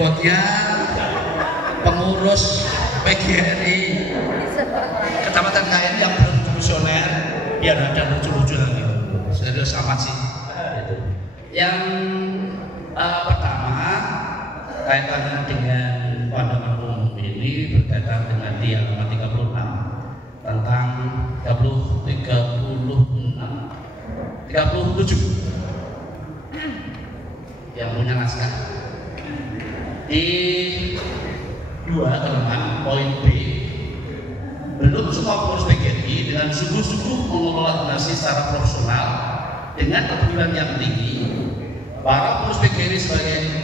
berikutnya pengurus PGRI Kecamatan KN yang berfungsioner, biar ada lucu-lucu lagi. Serius amat sih. Yang pertama kaitannya dengan pandangan umum ini berkaitan dengan di halaman 36 tentang 37 yang punya naskah di 2 halaman poin B. Belum semua pengurus PGRI dengan sungguh-sungguh mengelola donasi secara profesional dengan kepedulian yang tinggi. Para pengurus PGRI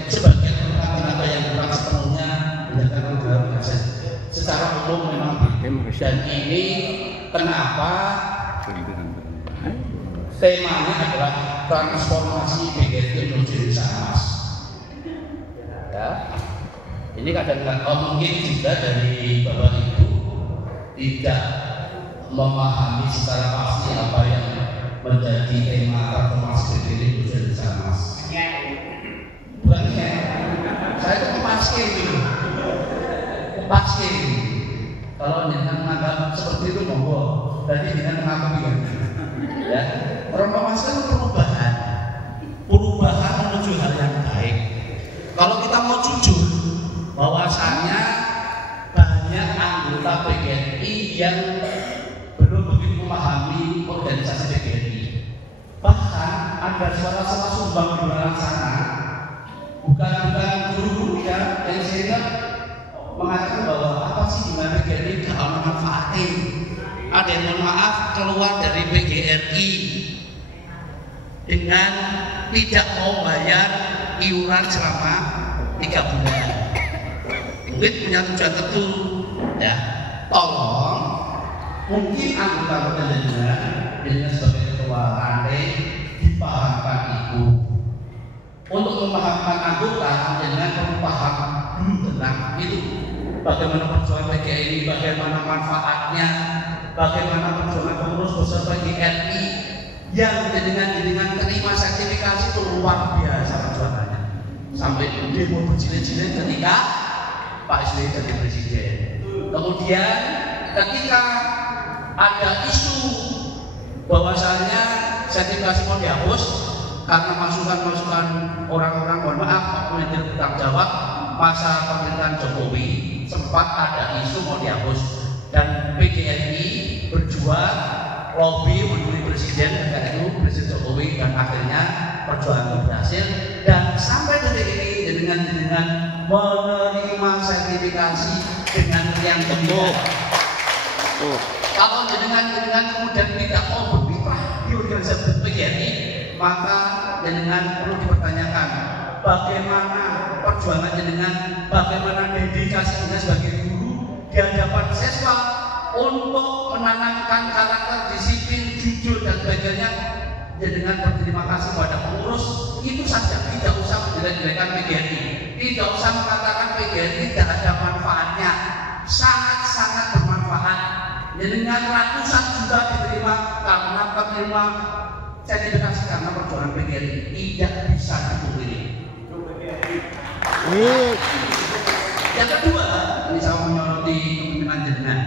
sebagian tenaga yang kurang sepenuhnya menjaga kebenaran secara umum memang. Dan ini kenapa temanya adalah transformasi PGRI menuju desa emas. Ya. Ini kadang-kadang mungkin juga dari Bapak Ibu tidak memahami secara pasti apa yang menjadi tema transformasi PGRI menuju desa emas. Bukan ya? Saya itu kepastian gitu. Kepastian. Kalau jangan menganggap seperti itu monggo. Berarti jangan menganggap gitu. Ya. Transformasi itu perubahan menuju hal yang baik. Kalau kita mau jujur, bahwasannya banyak anggota PGRI yang belum begitu memahami organisasi PGRI. Bahkan ada suara-suara sumbang di luar sana, bukan guru-guru ya, yang sehingga mengatakan bahwa apa sih dengan PGRI kalau manfaatin. Ada yang mohon maaf keluar dari PGRI dengan tidak mau bayar iuran selama 3 bulan. Mungkin punya tujuan tertentu. Ya, tolong mungkin anggota dengan sebagai ketua rantai dipahamkan itu. Untuk memahamkan anggota dengan paham tentang itu. Bagaimana perjuangan PGRI, bagaimana manfaatnya, bagaimana perjuangan pengurus beserta PGRI yang dengan terima sertifikasi itu luar biasa perjuangannya. Sampai demo berjilid-jilid ketika Pak SBY jadi presiden. Kemudian ketika ada isu bahwasanya sertifikasi mau dihapus karena masukan-masukan orang-orang, mohon maaf, pemimpin bertanggung jawab masa pemerintahan Jokowi, sempat ada isu mau dihapus dan PGRI berjuang lobby menemui presiden ketika itu Presiden Jokowi, dan akhirnya perjuangan itu berhasil dan sampai detik ini dengan menerima sertifikasi dengan yang benar. Kalau dengan kemudian tidak mau berkiprah di organisasi PGRI, maka dengan perlu dipertanyakan bagaimana perjuangan dengan bagaimana dedikasi dengan sebagai guru di hadapan siswa untuk menanamkan karakter disiplin, jujur dan sebagainya. Dengan berterima kasih kepada pengurus itu saja, tidak usah menjelek-jelekan PGRI, tidak usah mengatakan PGRI tidak ada manfaatnya, sangat-sangat bermanfaat. Dengan ratusan juta diterima karena penerima sertifikasi karena perjuangan PGRI, tidak bisa dipungkiri. Yang kedua, ini saya menyoroti kepemimpinan jenengan.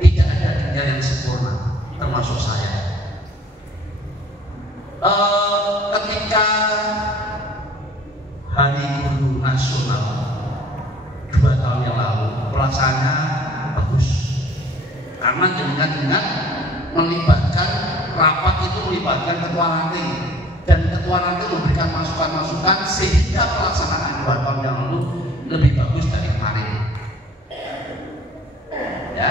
Tidak ada dunia yang sempurna, termasuk saya. Ketika Hari Guru Nasional 2 tahun yang lalu, pelaksanaannya bagus. Karena jenengan melibatkan rapat itu melibatkan ketua ranting, dan ketua ranting memberikan masukan-masukan sehingga pelaksanaan 2 tahun yang lalu lebih bagus dari kemarin. Ya,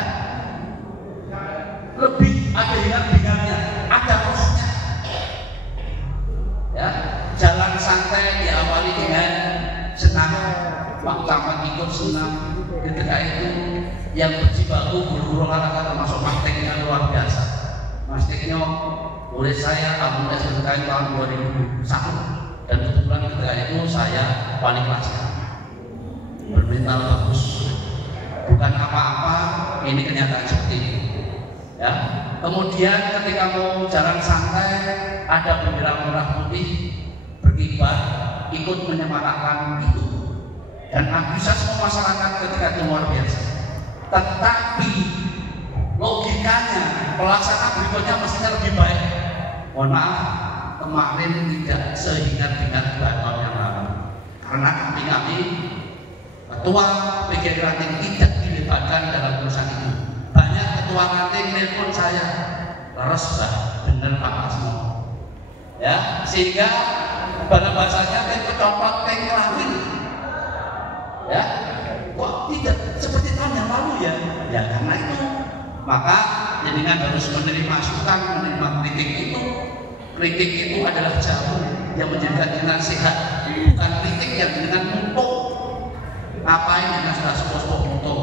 lebih ada hingar-bingarnya, ada rohnya. Ya, jalan santai diawali dengan senam, Pak Camat ikut senam. Ketika itu yang berjibaku guru olahraga termasuk Mas Teknya luar biasa. Mas Teknya murid saya alumni SMK tahun 2001 dan kebetulan ketika itu saya wali kelasnya. Bermental bagus, bukan apa-apa, ini kenyataan seperti ini. Ya. Kemudian ketika mau jalan santai ada bendera merah putih berkibar, ikut menyemarakan itu. dan antusiasme masyarakat ketika itu luar biasa. Tetapi logikanya pelaksanaan berikutnya mestinya lebih baik. Mohon maaf, kemarin tidak sehingat-hingat 2 tahun yang lalu, karena kami ketua PGRI Ranting tidak dilibatkan dalam urusan itu. Banyak ketua Ranting nelpon saya, terus bener Pak Asmo, ya, sehingga pada bahasanya kecopot kelamin, ya, kok tidak seperti tahun yang lalu ya? Ya karena itu, maka jadikan harus menerima masukan, menerima kritik itu. Kritik itu adalah jamu yang menjadikan nasihat, bukan kritik yang dengan untuk ngapain dengan sudah sepuluh untuk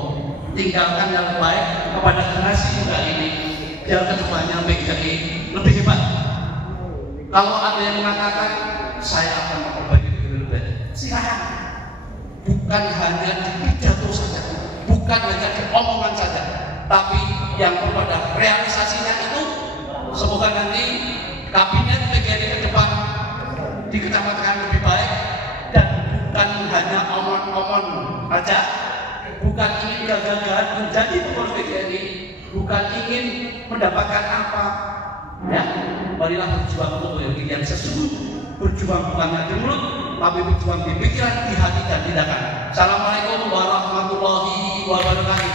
tinggalkan yang baik kepada generasi muda ini, biar kedepannya PGRI lebih hebat. Kalau ada yang mengatakan saya akan memperbaiki lebih baik, silakan. Bukan hanya di pidato saja, bukan hanya di omongan saja, tapi yang kepada realisasinya itu. Semoga nanti kabinet PGRI ke depan diketamatkan lebih baik, dan bukan hanya omong-omong saja, bukan ingin gagal-gagal menjadi pengurus PGRI, bukan ingin mendapatkan apa, ya, marilah berjuang untuk yang sesungguhnya, berjuang bukannya di mulut, tapi berjuang di pikiran, di hati dan tindakan. Assalamualaikum warahmatullahi wabarakatuh.